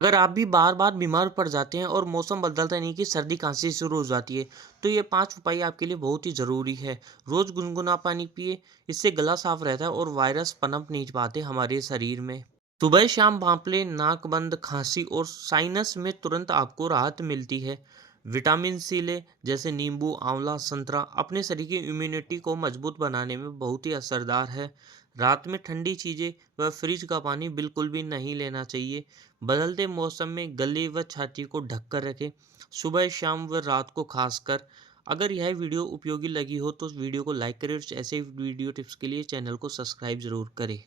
अगर आप भी बार-बार बीमार पड़ जाते हैं और मौसम बदलता नहीं कि सर्दी खांसी शुरू हो जाती है, तो ये 5 उपाय आपके लिए बहुत ही ज़रूरी है। रोज़ गुनगुना पानी पिए, इससे गला साफ रहता है और वायरस पनप नहीं पाते हमारे शरीर में। सुबह शाम भांप लें, नाक बंद, खांसी और साइनस में तुरंत आपको राहत मिलती है। विटामिन सी लें, जैसे नींबू, आंवला, संतरा, अपने शरीर की इम्यूनिटी को मजबूत बनाने में बहुत ही असरदार है। रात में ठंडी चीज़ें व फ्रिज का पानी बिल्कुल भी नहीं लेना चाहिए। बदलते मौसम में गले व छाती को ढककर रखें, सुबह, शाम व रात को खासकर। अगर यह वीडियो उपयोगी लगी हो तो वीडियो को लाइक करें और ऐसे वीडियो टिप्स के लिए चैनल को सब्सक्राइब ज़रूर करें।